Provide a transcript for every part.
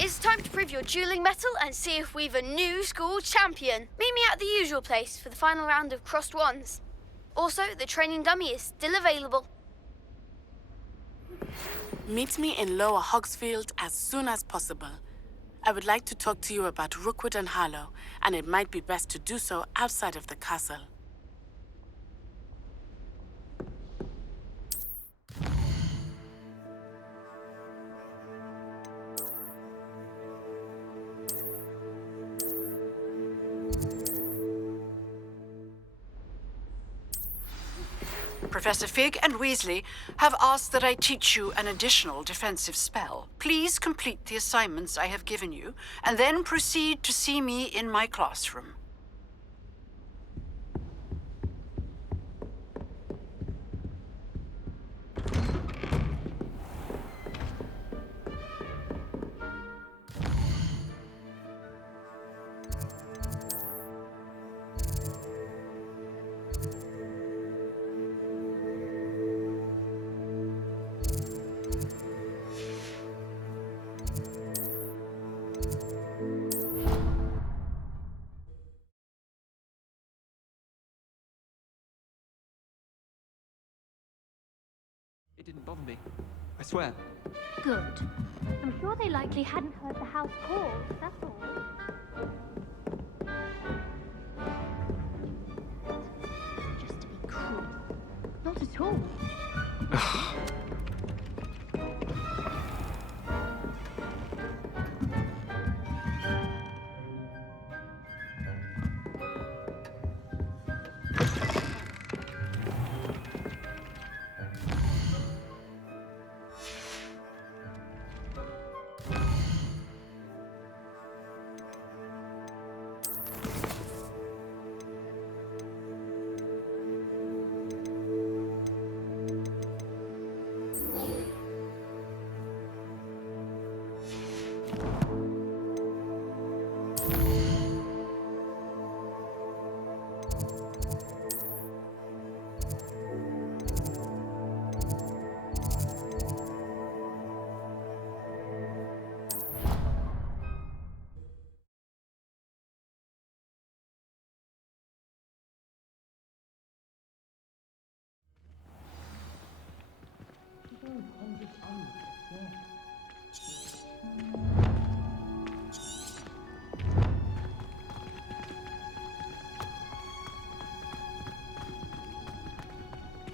It's time to prove your dueling mettle and see if we've a new school champion. Meet me at the usual place for the final round of crossed wands. Also, the training dummy is still available. Meet me in Lower Hogsfield as soon as possible. I would like to talk to you about Rookwood and Harlow, and it might be best to do so outside of the castle. Professor Fig and Weasley have asked that I teach you an additional defensive spell. Please complete the assignments I have given you, and then proceed to see me in my classroom. It didn't bother me. I swear. Good. I'm sure they likely hadn't heard the house call, that's all. Just to be cruel. Not at all.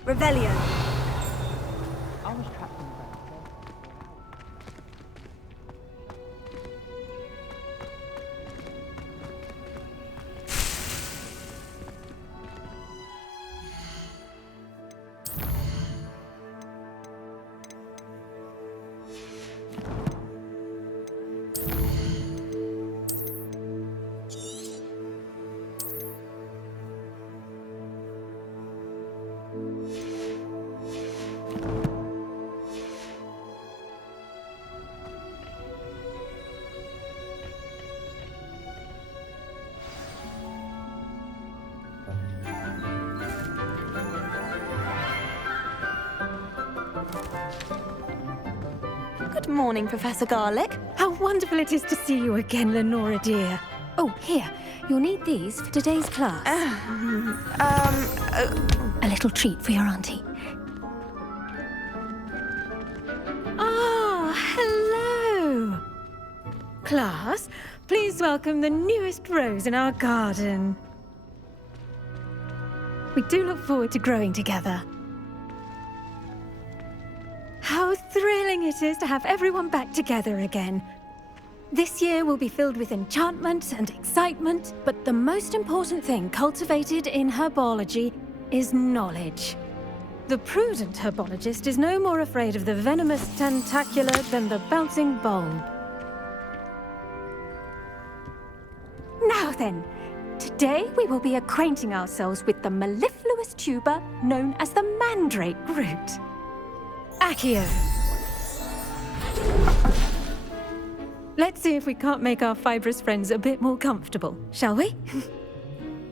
Revelio. I was trapped in the back. Good morning, Professor Garlick. How wonderful it is to see you again, Lenora dear. Oh, here. You'll need these for today's class. A little treat for your auntie. Ah, hello. Class, please welcome the newest rose in our garden. We do look forward to growing together. How thrilling it is to have everyone back together again. This year will be filled with enchantment and excitement, but the most important thing cultivated in herbology is knowledge. The prudent herbologist is no more afraid of the venomous tentacular than the bouncing bulb. Now then, today we will be acquainting ourselves with the mellifluous tuber known as the mandrake root. Accio. Let's see if we can't make our fibrous friends a bit more comfortable, shall we?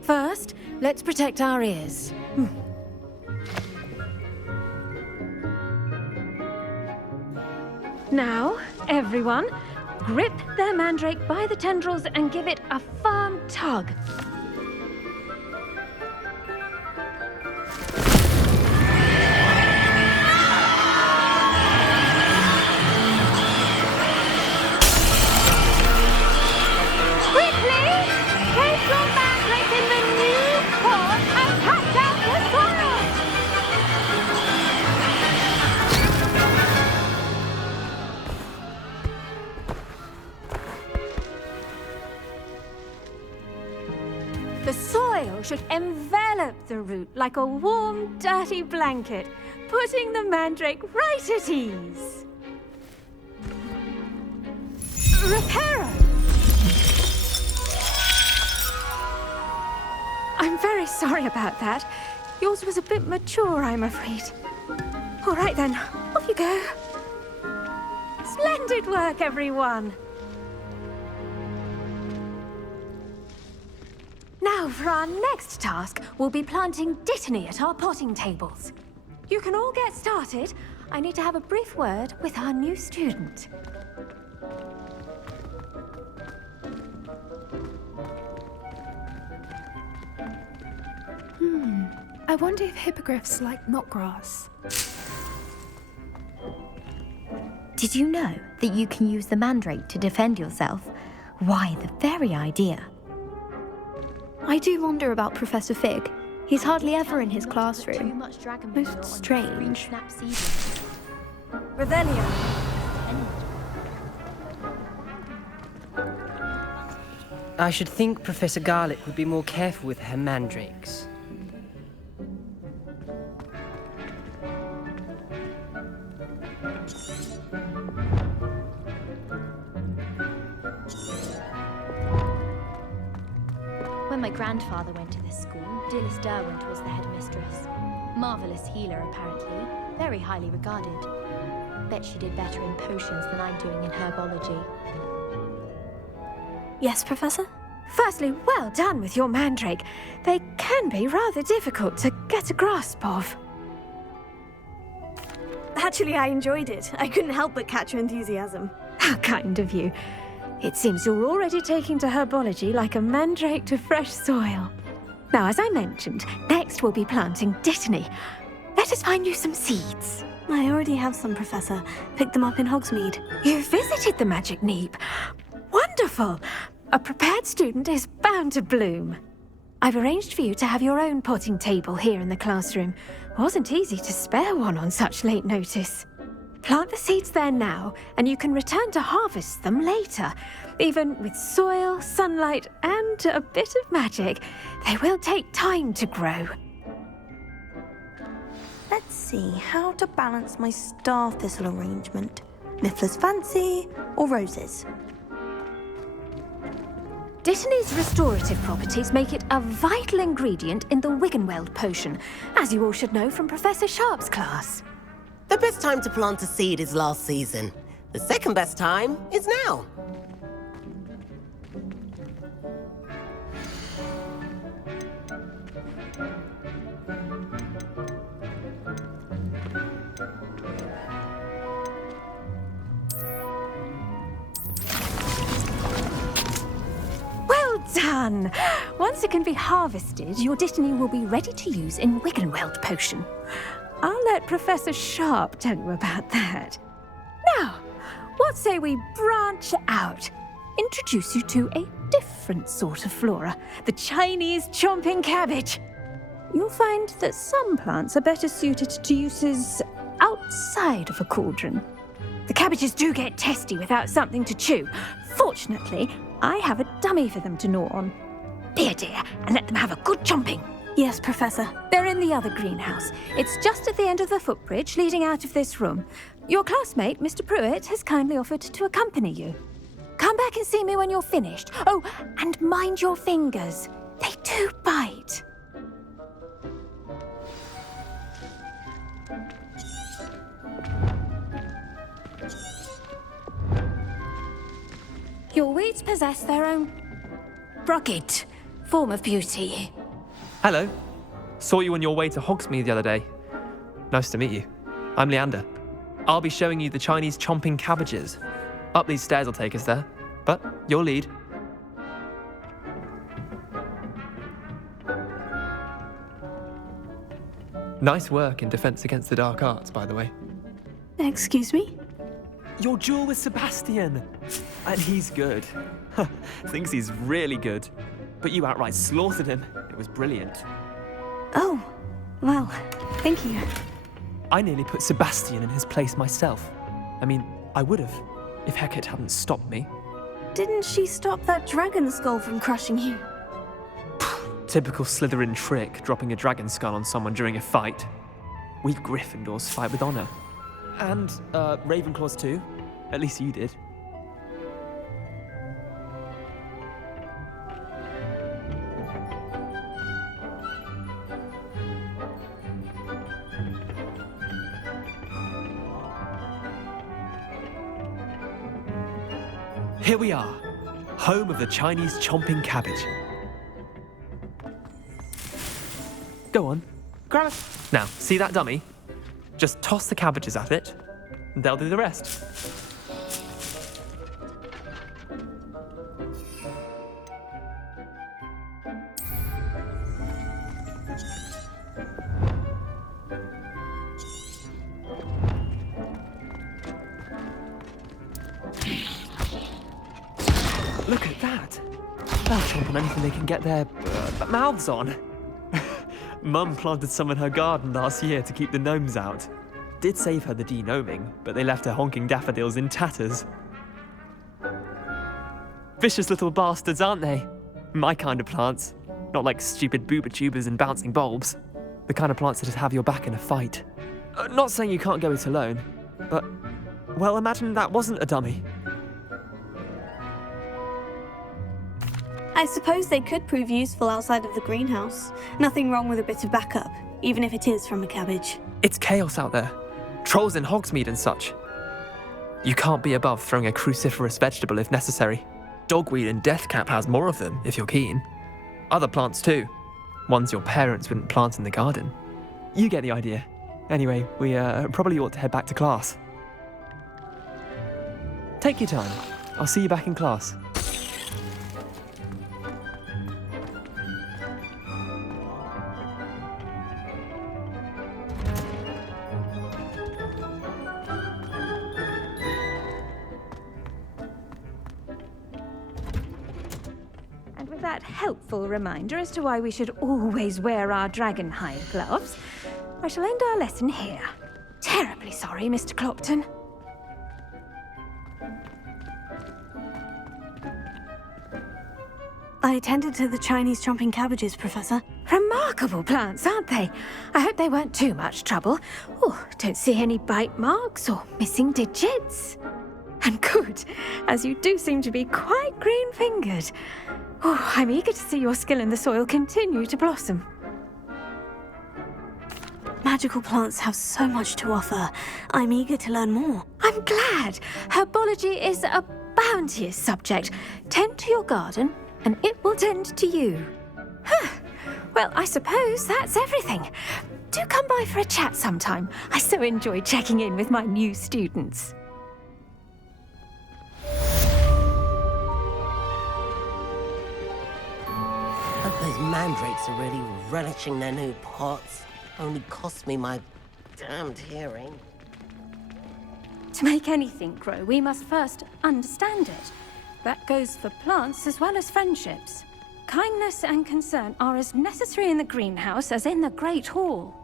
First, let's protect our ears. Now, everyone, grip their mandrake by the tendrils and give it a firm tug. The soil should envelop the root like a warm, dirty blanket, putting the mandrake right at ease. Reparo! I'm very sorry about that. Yours was a bit mature, I'm afraid. All right then, off you go. Splendid work, everyone! Now, for our next task, we'll be planting Dittany at our potting tables. You can all get started. I need to have a brief word with our new student. I wonder if hippogriffs like knotgrass. Did you know that you can use the mandrake to defend yourself? Why, the very idea. I do wonder about Professor Fig. He's hardly ever in his classroom. Most strange. Revelio. I should think Professor Garlick would be more careful with her mandrakes. When my grandfather went to this school, Dilys Derwent was the headmistress. Marvelous healer, apparently. Very highly regarded. Bet she did better in potions than I'm doing in herbology. Yes, Professor? Firstly, well done with your mandrake. They can be rather difficult to get a grasp of. Actually, I enjoyed it. I couldn't help but catch your enthusiasm. How kind of you. It seems you're already taking to herbology like a mandrake to fresh soil. Now, as I mentioned, next we'll be planting Dittany. Let us find you some seeds. I already have some, Professor. Picked them up in Hogsmeade. You visited the Magic Neep. Wonderful! A prepared student is bound to bloom. I've arranged for you to have your own potting table here in the classroom. Wasn't easy to spare one on such late notice. Plant the seeds there now, and you can return to harvest them later. Even with soil, sunlight, and a bit of magic, they will take time to grow. Let's see how to balance my star thistle arrangement. Miffler's Fancy or roses? Dittany's restorative properties make it a vital ingredient in the Wiggenweld potion, as you all should know from Professor Sharp's class. The best time to plant a seed is last season. The second best time is now. Well done! Once it can be harvested, your Dittany will be ready to use in Wiggenweld potion. I'll let Professor Sharp tell you about that. Now, what say we branch out? Introduce you to a different sort of flora, the Chinese chomping cabbage. You'll find that some plants are better suited to uses outside of a cauldron. The cabbages do get testy without something to chew. Fortunately, I have a dummy for them to gnaw on. Be a dear and let them have a good chomping. Yes, Professor. They're in the other greenhouse. It's just at the end of the footbridge leading out of this room. Your classmate, Mr. Pruitt, has kindly offered to accompany you. Come back and see me when you're finished. Oh, and mind your fingers. They do bite. Your weeds possess their own rugged form of beauty. Hello. Saw you on your way to Hogsmeade the other day. Nice to meet you. I'm Leander. I'll be showing you the Chinese chomping cabbages. Up these stairs will take us there, but your lead. Nice work in Defense Against the Dark Arts, by the way. Excuse me? Your duel with Sebastian! And he's good. Thinks he's really good. But you outright slaughtered him. It was brilliant. Oh, well, thank you. I nearly put Sebastian in his place myself. I mean, I would have, if Hecate hadn't stopped me. Didn't she stop that dragon skull from crushing you? Typical Slytherin trick, dropping a dragon skull on someone during a fight. We Gryffindors fight with honor. And, Ravenclaws too. At least you did. Here we are, home of the Chinese chomping cabbage. Go on, grab it. Now, see that dummy? Just toss the cabbages at it, and they'll do the rest. Look at that. They'll chomp on anything they can get their mouths on. Mum planted some in her garden last year to keep the gnomes out. Did save her the de-gnoming, but they left her honking daffodils in tatters. Vicious little bastards, aren't they? My kind of plants. Not like stupid booba tubers and bouncing bulbs. The kind of plants that'd have your back in a fight. Not saying you can't go it alone, but, well, imagine that wasn't a dummy. I suppose they could prove useful outside of the greenhouse. Nothing wrong with a bit of backup, even if it is from a cabbage. It's chaos out there. Trolls in Hogsmeade and such. You can't be above throwing a cruciferous vegetable if necessary. Dogweed and deathcap has more of them, if you're keen. Other plants too. Ones your parents wouldn't plant in the garden. You get the idea. Anyway, we probably ought to head back to class. Take your time. I'll see you back in class. That helpful reminder as to why we should always wear our dragon hide gloves, I shall end our lesson here. Terribly sorry, Mr. Clopton. I attended to the Chinese chomping cabbages, Professor. Remarkable plants, aren't they? I hope they weren't too much trouble. Oh, don't see any bite marks or missing digits. And good, as you do seem to be quite green-fingered. Oh, I'm eager to see your skill in the soil continue to blossom. Magical plants have so much to offer. I'm eager to learn more. I'm glad. Herbology is a bounteous subject. Tend to your garden, and it will tend to you. Huh. Well, I suppose that's everything. Do come by for a chat sometime. I so enjoy checking in with my new students. Those mandrakes are really relishing their new pots. Only cost me my damned hearing. To make anything grow, we must first understand it. That goes for plants as well as friendships. Kindness and concern are as necessary in the greenhouse as in the Great Hall.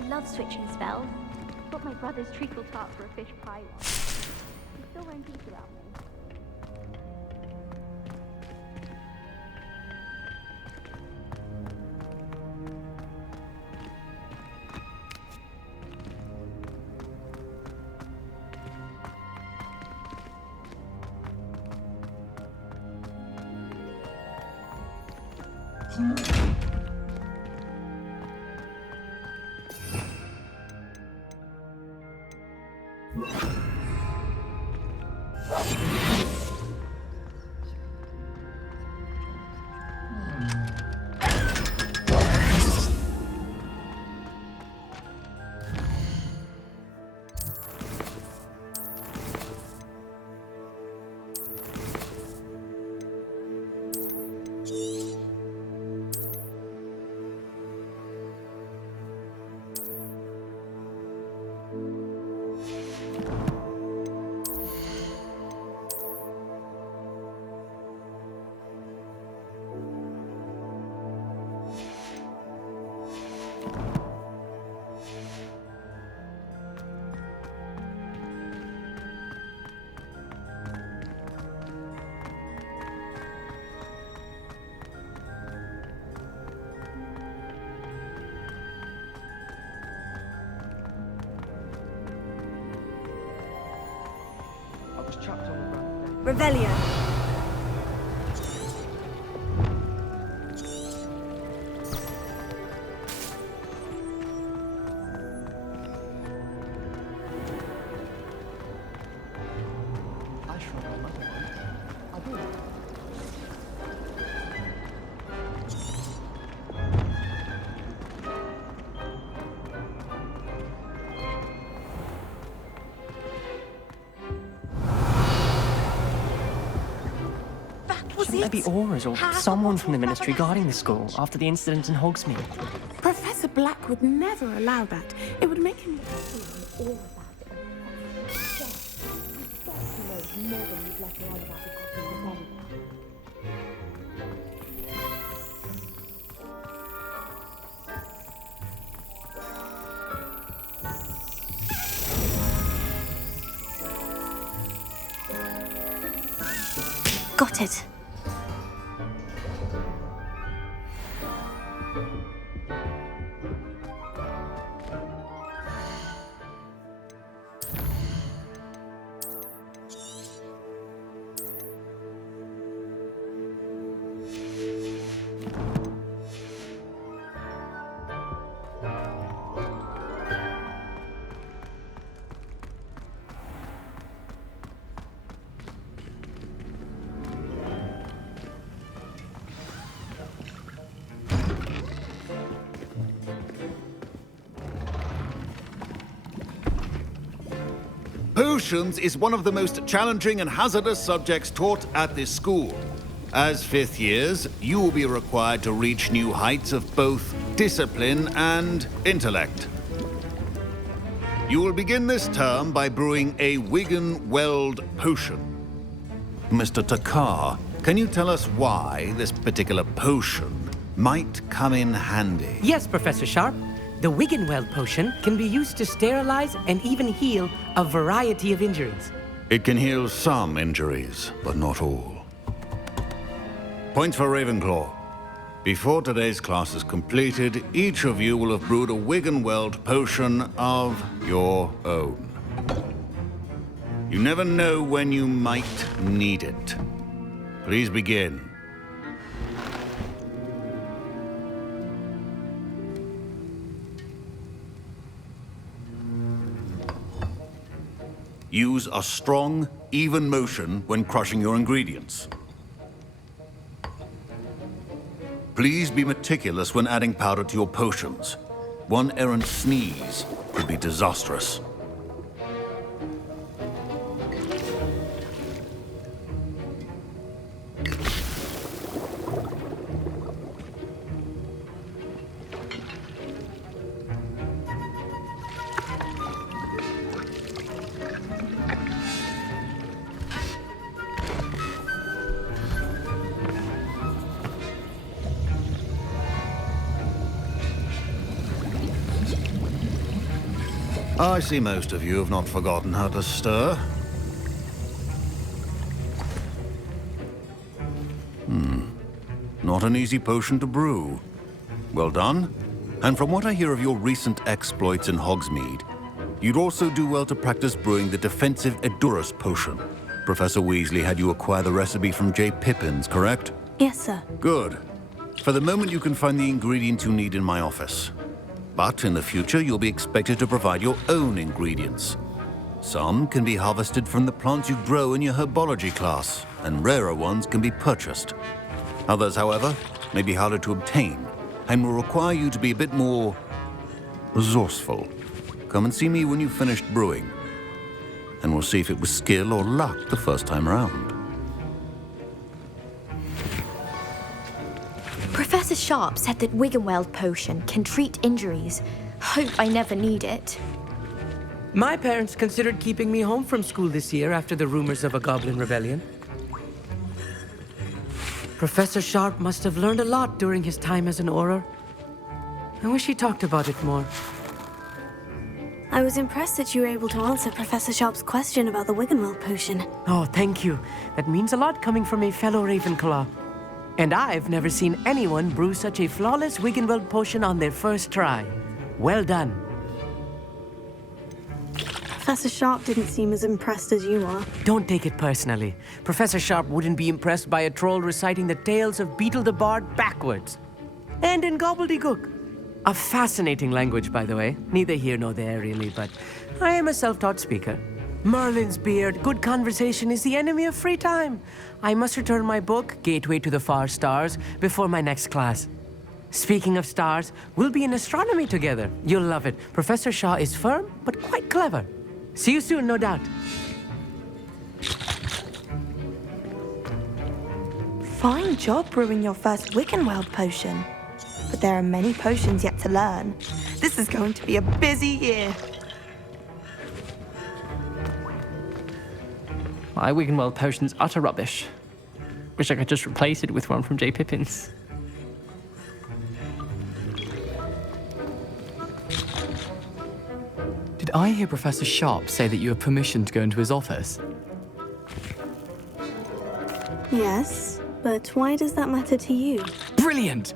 I love switching spells. Got my brother's treacle tart for a fish pie once. He still won't eat without me. I was trapped on the ground. Revelio. I shrunk my mother once. I did. Shouldn't there be auras or someone from the ministry guarding the school after the incident in Hogsmeade? Professor Black would never allow that. It would make him... Got it. Potions is one of the most challenging and hazardous subjects taught at this school. As fifth years, you will be required to reach new heights of both discipline and intellect. You will begin this term by brewing a Wigan-Weld potion. Mr. Takar, can you tell us why this particular potion might come in handy? Yes, Professor Sharp. The Wigan-Weld potion can be used to sterilize and even heal a variety of injuries. It can heal some injuries, but not all. Points for Ravenclaw. Before today's class is completed, each of you will have brewed a Wigan-Weld potion of your own. You never know when you might need it. Please begin. Use a strong, even motion when crushing your ingredients. Please be meticulous when adding powder to your potions. One errant sneeze could be disastrous. I see most of you have not forgotten how to stir. Not an easy potion to brew. Well done. And from what I hear of your recent exploits in Hogsmeade, you'd also do well to practice brewing the defensive Edurus potion. Professor Weasley had you acquire the recipe from J. Pippin's, correct? Yes, sir. Good. For the moment, you can find the ingredients you need in my office. But in the future, you'll be expected to provide your own ingredients. Some can be harvested from the plants you grow in your herbology class, and rarer ones can be purchased. Others, however, may be harder to obtain, and will require you to be a bit more resourceful. Come and see me when you've finished brewing, and we'll see if it was skill or luck the first time around. Professor Sharp said that Wiggenweld potion can treat injuries. Hope I never need it. My parents considered keeping me home from school this year after the rumors of a goblin rebellion. Professor Sharp must have learned a lot during his time as an Auror. I wish he talked about it more. I was impressed that you were able to answer Professor Sharp's question about the Wiggenweld potion. Oh, thank you. That means a lot coming from a fellow Ravenclaw. And I've never seen anyone brew such a flawless Wiggenweld potion on their first try. Well done. Professor Sharp didn't seem as impressed as you are. Don't take it personally. Professor Sharp wouldn't be impressed by a troll reciting the tales of Beetle the Bard backwards. And in gobbledygook. A fascinating language, by the way. Neither here nor there, really, but I am a self-taught speaker. Merlin's beard, good conversation is the enemy of free time. I must return my book, Gateway to the Far Stars, before my next class. Speaking of stars, we'll be in astronomy together. You'll love it. Professor Shaw is firm, but quite clever. See you soon, no doubt. Fine job brewing your first Wiggenweld potion. But there are many potions yet to learn. This is going to be a busy year. My Wiggenweld potion's utter rubbish. Wish I could just replace it with one from J. Pippin's. Did I hear Professor Sharp say that you have permission to go into his office? Yes, but why does that matter to you? Brilliant!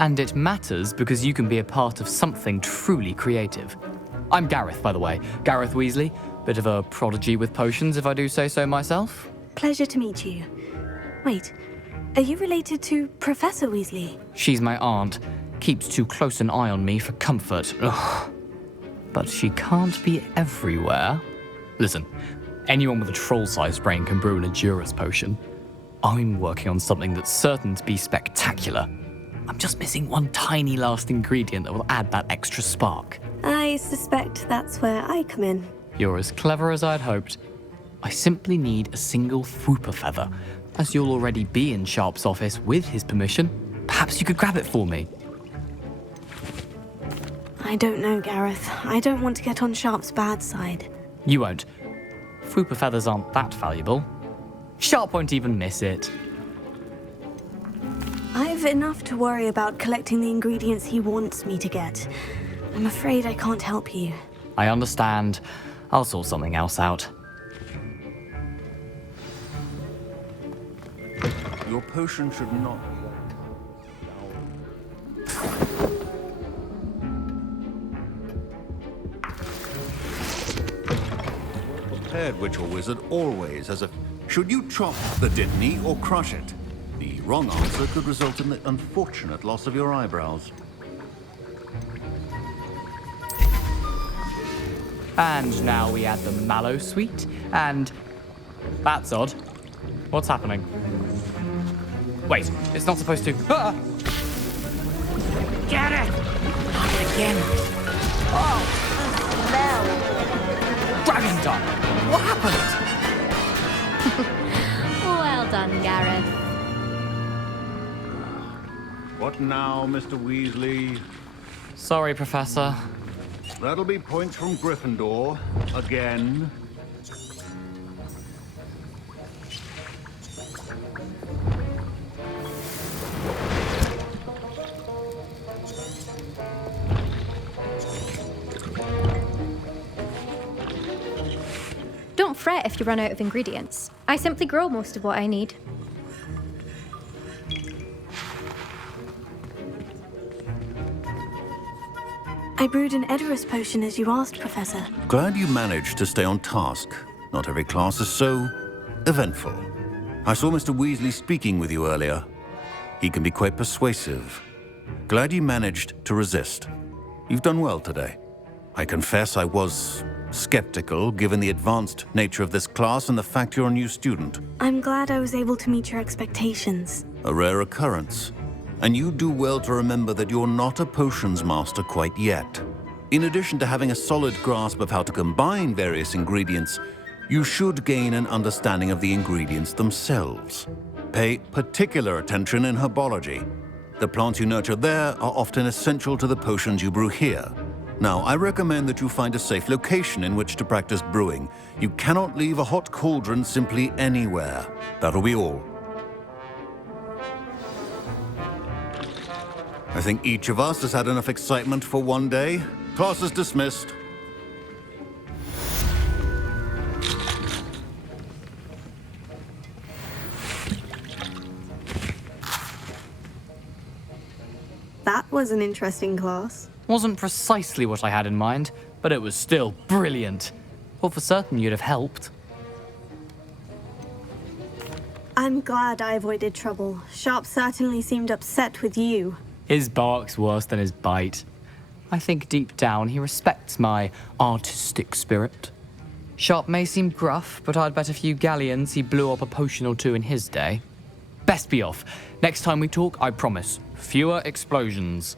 And it matters because you can be a part of something truly creative. I'm Gareth, by the way. Gareth Weasley. Bit of a prodigy with potions, if I do say so myself. Pleasure to meet you. Wait, are you related to Professor Weasley? She's my aunt. Keeps too close an eye on me for comfort. Ugh. But she can't be everywhere. Listen, anyone with a troll-sized brain can brew an Edurus potion. I'm working on something that's certain to be spectacular. I'm just missing one tiny last ingredient that will add that extra spark. I suspect that's where I come in. You're as clever as I'd hoped. I simply need a single Fwooper feather. As you'll already be in Sharp's office with his permission, perhaps you could grab it for me. I don't know, Gareth. I don't want to get on Sharp's bad side. You won't. Fwooper feathers aren't that valuable. Sharp won't even miss it. I've enough to worry about collecting the ingredients he wants me to get. I'm afraid I can't help you. I understand. I'll sort something else out. Your potion should not be... Prepared witch or wizard always has a... Should you chop the Dittany or crush it? The wrong answer could result in the unfortunate loss of your eyebrows. And now we add the mallow sweet, and... That's odd. What's happening? Wait, it's not supposed to... Ah! Get it! Not again. Oh, the smell. Dragon dung! What happened? Well done, Gareth. What now, Mr. Weasley? Sorry, Professor. That'll be points from Gryffindor. Again. Don't fret if you run out of ingredients. I simply grow most of what I need. I brewed an Edorus potion as you asked, Professor. Glad you managed to stay on task. Not every class is so eventful. I saw Mr. Weasley speaking with you earlier. He can be quite persuasive. Glad you managed to resist. You've done well today. I confess I was skeptical, given the advanced nature of this class and the fact you're a new student. I'm glad I was able to meet your expectations. A rare occurrence. And you do well to remember that you're not a potions master quite yet. In addition to having a solid grasp of how to combine various ingredients, you should gain an understanding of the ingredients themselves. Pay particular attention in herbology. The plants you nurture there are often essential to the potions you brew here. Now, I recommend that you find a safe location in which to practice brewing. You cannot leave a hot cauldron simply anywhere. That'll be all. I think each of us has had enough excitement for one day. Class is dismissed. That was an interesting class. Wasn't precisely what I had in mind, but it was still brilliant. Thought for certain you'd have helped. I'm glad I avoided trouble. Sharp certainly seemed upset with you. His bark's worse than his bite. I think deep down he respects my artistic spirit. Sharp may seem gruff, but I'd bet a few galleons he blew up a potion or two in his day. Best be off. Next time we talk, I promise, fewer explosions.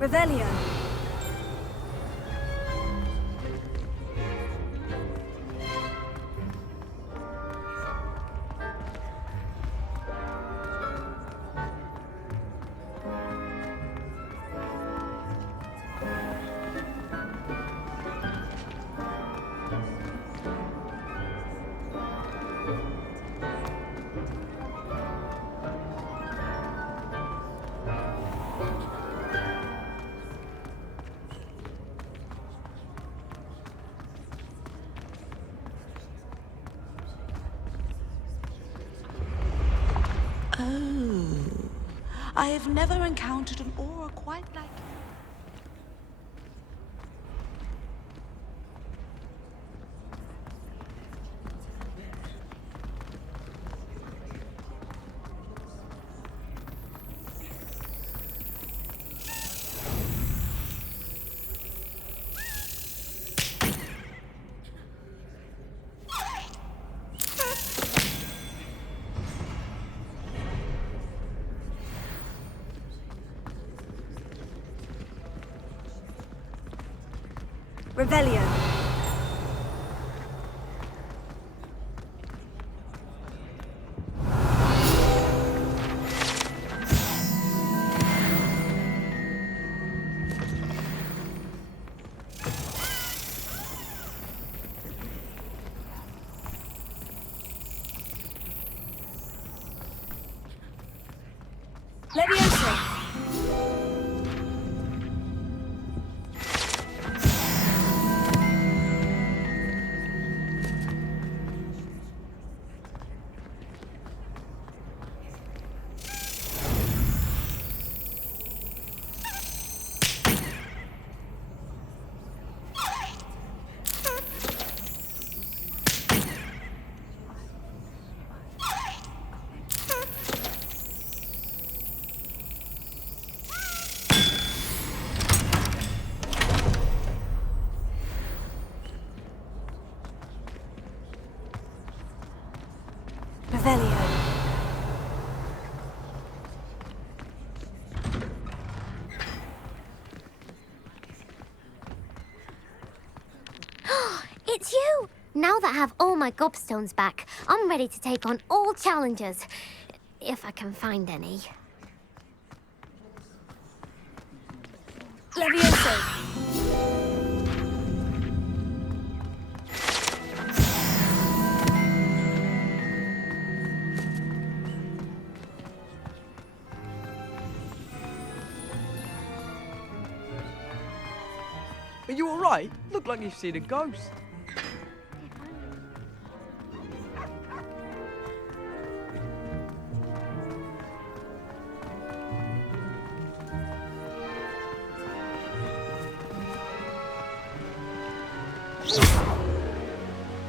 Revelio. Oh, I have never encountered an aura quite like... Revelio. Levioso. Revelio. It's you! Now that I have all my gobstones back, I'm ready to take on all challenges. If I can find any. Levioso. Are you alright? Look like you've seen a ghost.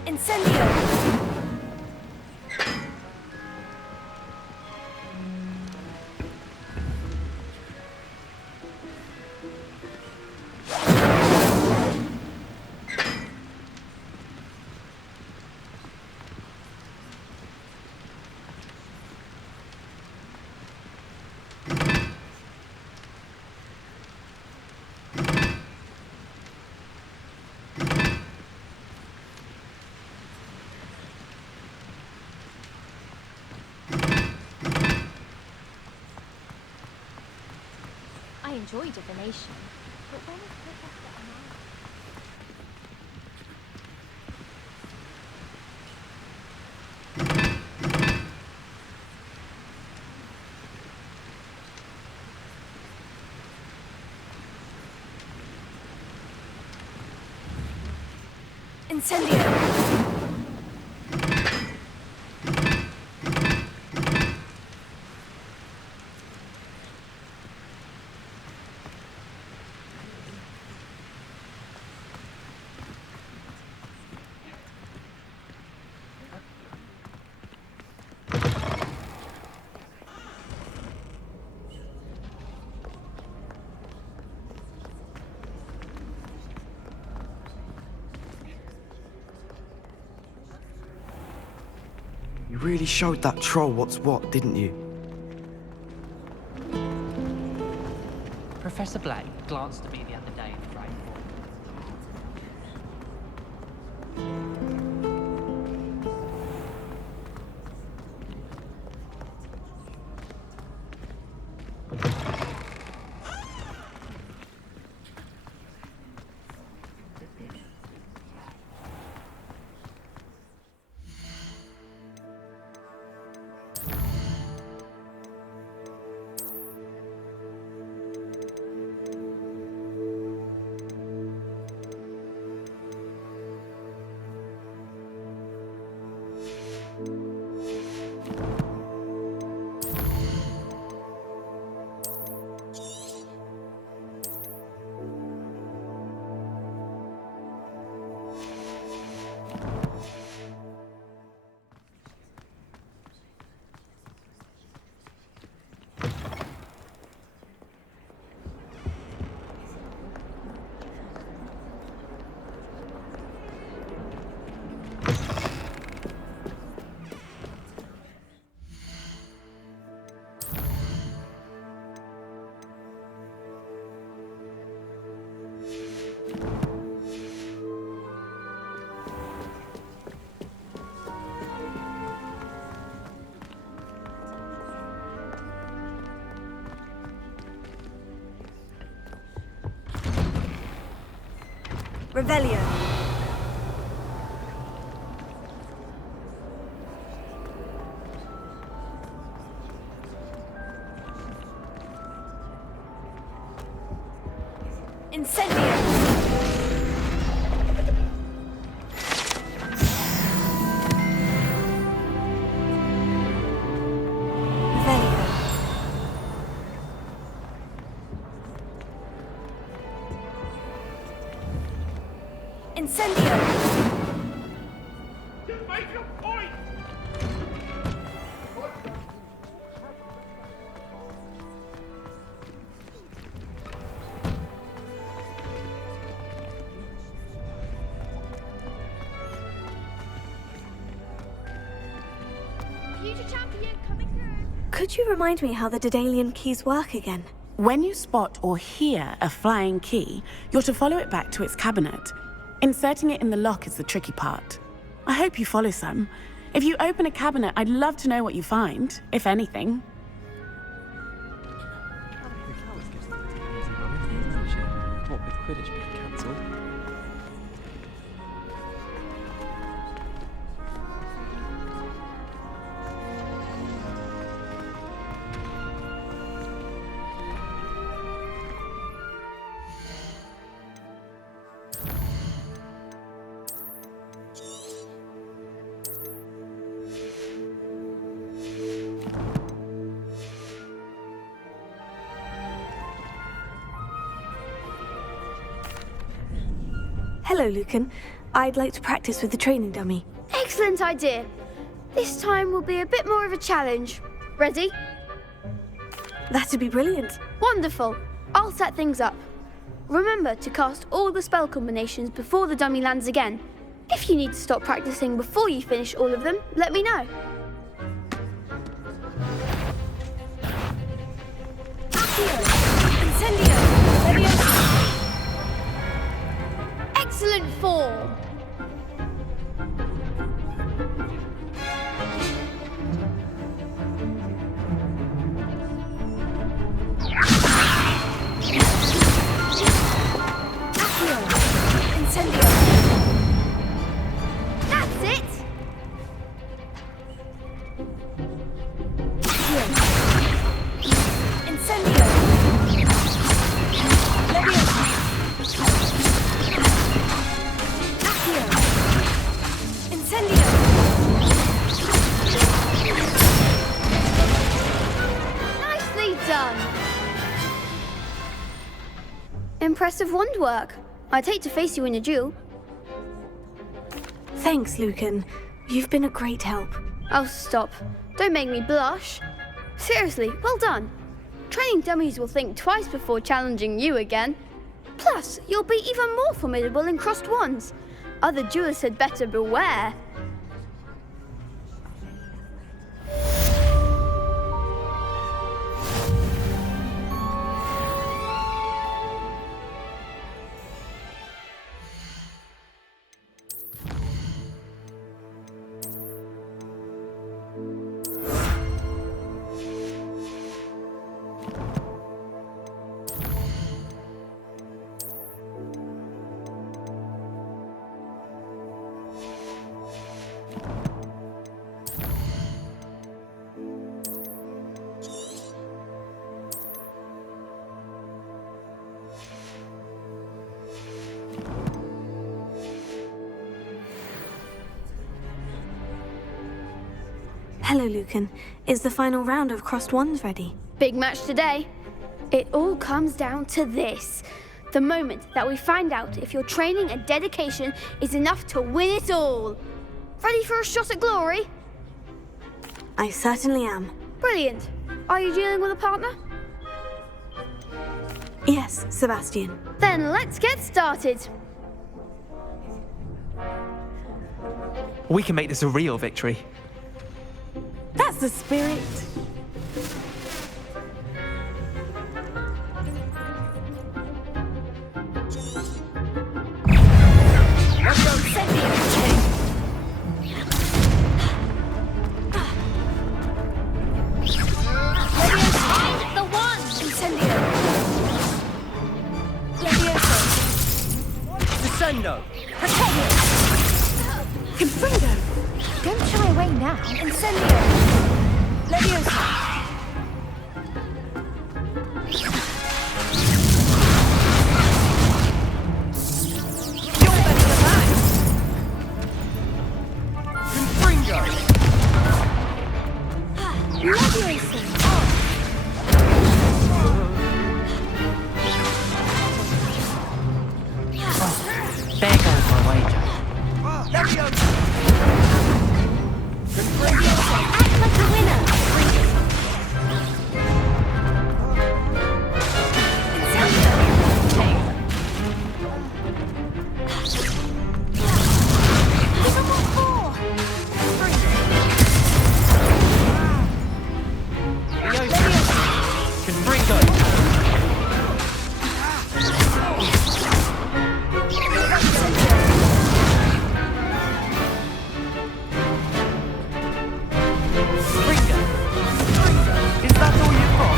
Incendio. I enjoy divination, but when is Professor Amara? Incendio. You really showed that troll what's what, didn't you? Professor Black glanced at me the other day and frightened me. Revelio. Incendio. Incendio! Just make your point! Future champion coming through. Could you remind me how the Daedalian keys work again? When you spot or hear a flying key, you're to follow it back to its cabinet. Inserting it in the lock is the tricky part. I hope you follow some. If you open a cabinet, I'd love to know what you find, if anything. What with Quidditch being cancelled. Hello, Lucan. I'd like to practice with the training dummy. Excellent idea. This time will be a bit more of a challenge. Ready? That'd be brilliant. Wonderful. I'll set things up. Remember to cast all the spell combinations before the dummy lands again. If you need to stop practicing before you finish all of them, let me know. Incendio! Excellent form. Incendio! That's it. Incendio! Incendio! Nicely done. Impressive wand work. I'd hate to face you in a duel. Thanks, Lucan. You've been a great help. Oh, stop. Don't make me blush. Seriously, well done. Training dummies will think twice before challenging you again. Plus, you'll be even more formidable in crossed wands. Other duelists had better beware. Hello, Lucan. Is the final round of Crossed Wands ready? Big match today. It all comes down to this. The moment that we find out if your training and dedication is enough to win it all. Ready for a shot at glory? I certainly am. Brilliant. Are you dealing with a partner? Yes, Sebastian. Then let's get started. We can make this a real victory. That's the spirit. The one! Incendio! Descendo! Confringo! Don't shy away now. Incendio! Leviosa! There goes my wager. Act like a winner! Give him what for! Confringo! Is that all you've got?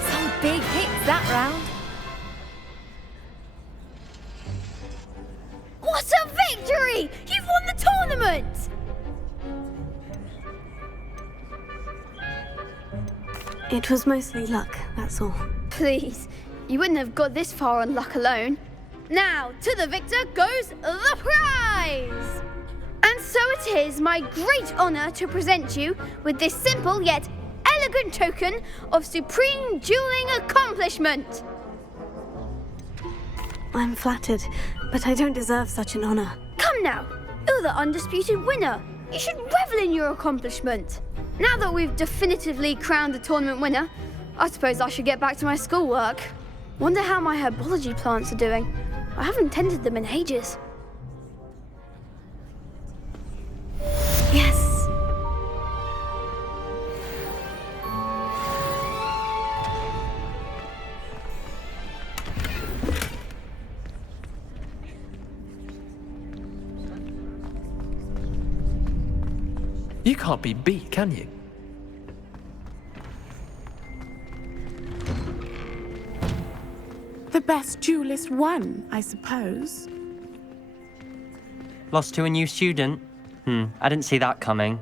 Some big hits that round. What a victory! You've won the tournament! It was mostly luck, that's all. Please, you wouldn't have got this far on luck alone. Now, to the victor goes the prize! And so it is my great honour to present you with this simple yet elegant token of supreme dueling accomplishment. I'm flattered, but I don't deserve such an honor. Come now, you're the undisputed winner. You should revel in your accomplishment. Now that we've definitively crowned the tournament winner, I suppose I should get back to my schoolwork. Wonder how my herbology plants are doing. I haven't tended them in ages. Yes. You can't be beat, can you? The best duelist won, I suppose. Lost to a new student? I didn't see that coming.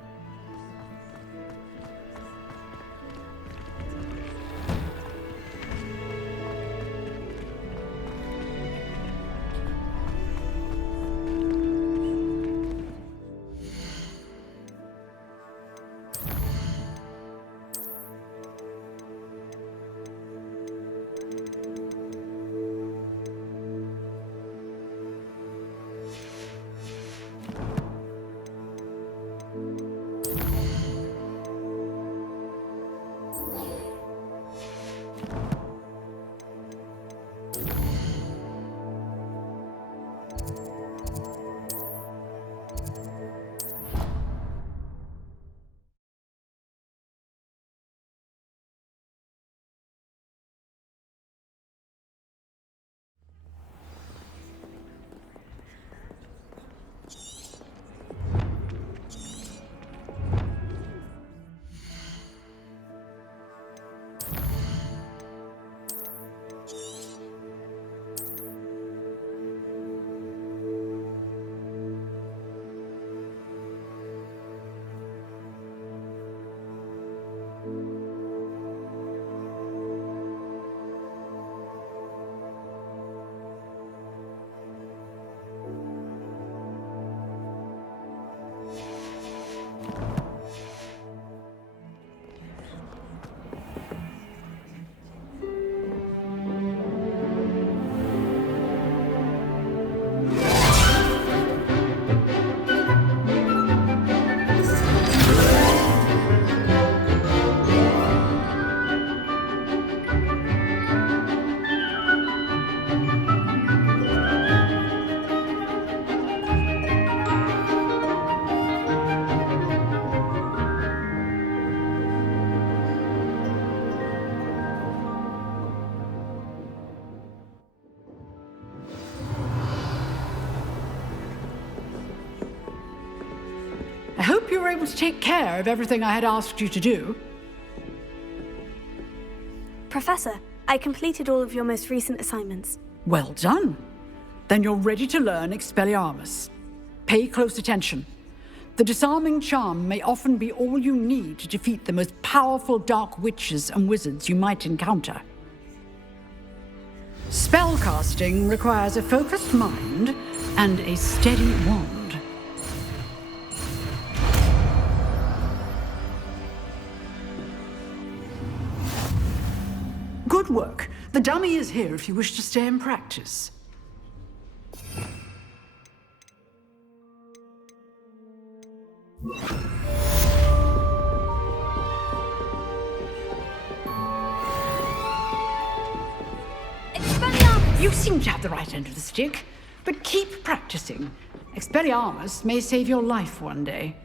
were able to take care of everything I had asked you to do? Professor, I completed all of your most recent assignments. Well done. Then you're ready to learn Expelliarmus. Pay close attention. The disarming charm may often be all you need to defeat the most powerful dark witches and wizards you might encounter. Spellcasting requires a focused mind and a steady wand. Good work. The dummy is here if you wish to stay and practice. You seem to have the right end of the stick, but keep practicing. Expelliarmus may save your life one day.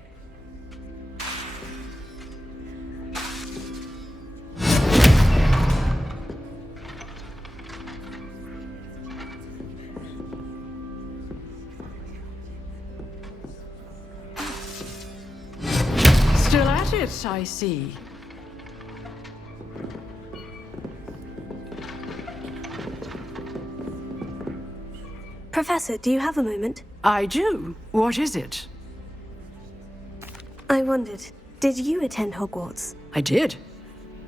Still at it, I see. Professor, do you have a moment? I do. What is it? I wondered, did you attend Hogwarts? I did.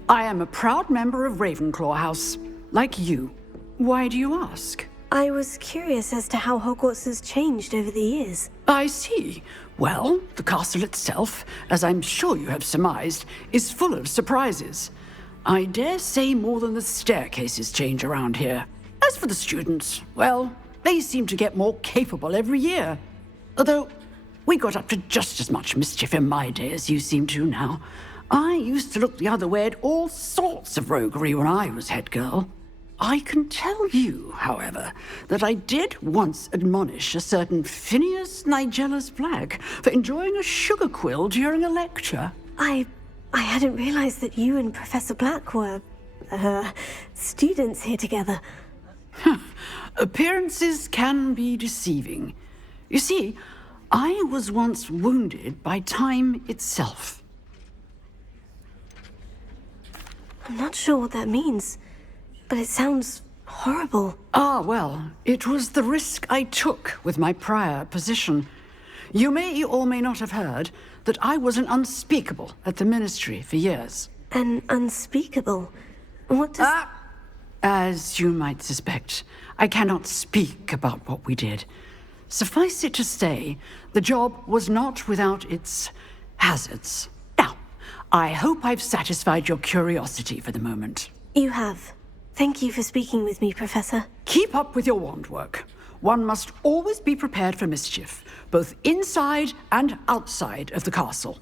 I am a proud member of Ravenclaw House, like you. Why do you ask? I was curious as to how Hogwarts has changed over the years. I see. Well, the castle itself, as I'm sure you have surmised, is full of surprises. I dare say more than the staircases change around here. As for the students, well, they seem to get more capable every year. Although, we got up to just as much mischief in my day as you seem to now. I used to look the other way at all sorts of roguery when I was head girl. I can tell you, however, that I did once admonish a certain Phineas Nigellus Black for enjoying a sugar quill during a lecture. I hadn't realized that you and Professor Black were, students here together. Appearances can be deceiving. You see, I was once wounded by time itself. I'm not sure what that means, but it sounds horrible. Ah, well, it was the risk I took with my prior position. You may or may not have heard that I was an unspeakable at the Ministry for years. An unspeakable? What does... As you might suspect, I cannot speak about what we did. Suffice it to say, the job was not without its hazards. Now, I hope I've satisfied your curiosity for the moment. You have. Thank you for speaking with me, Professor. Keep up with your wand work. One must always be prepared for mischief, both inside and outside of the castle.